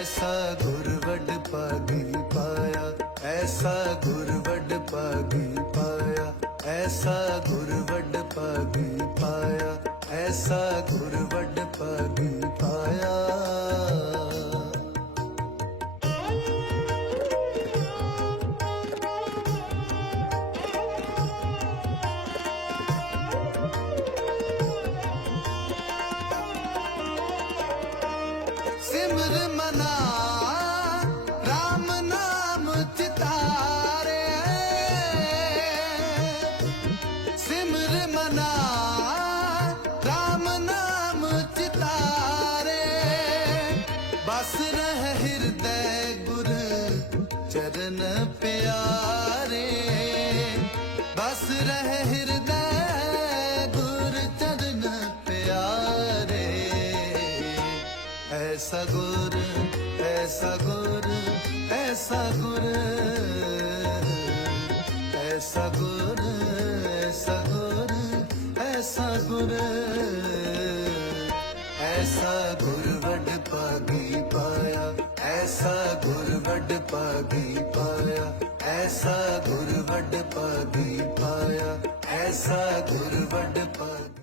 ਐਸਾ ਗੁਰ ਵੱਡ ਪਾਗੀ ਪਾਇਆ ਐਸਾ ਗੁਰ ਵੱਡ ਪਾਗੀ ਪਾਇਆ ਐਸਾ ਗੁਰ ਵੱਡ ਪਾਗੀ ਪਾਇਆ ਐਸਾ ਗੁਰ ਵੱਡ ਪਾਗੀ ਪਾਇਆ ਸਿਮਰ ਮਨਾ RAM ਨਾਮ ਚਿਤਾਰੇ ਸਿਮਰ ਮਨਾ RAM ਨਾਮ ਚਿਤਾਰੇ ਬਸ ਰਹਿ ਹਿਰਦੈ ਗੁਰ ਚਰਨ ਪਿਆਰੇ ਬਸ ਰਹਿ ਹਿਰਦੈ ਐਸਾ ਗੁਰ ਐਸਾ ਗੁਰ ਐਸਾ ਗੁਰ ਐਸਾ ਗੁਰ ਐਸਾ ਗੁਰ ਐਸਾ ਗੁਰ ਐਸਾ ਗੁਰ ਵੱਡ ਪਾਗੀ ਪਾਇਆ ਐਸਾ ਗੁਰ ਵੱਡ ਪਾਗੀ ਪਾਇਆ ਐਸਾ ਗੁਰ ਵੱਡ ਪਾਗੀ ਪਾਇਆ ਐਸਾ ਗੁਰ ਵੱਡ ਪਾਗੀ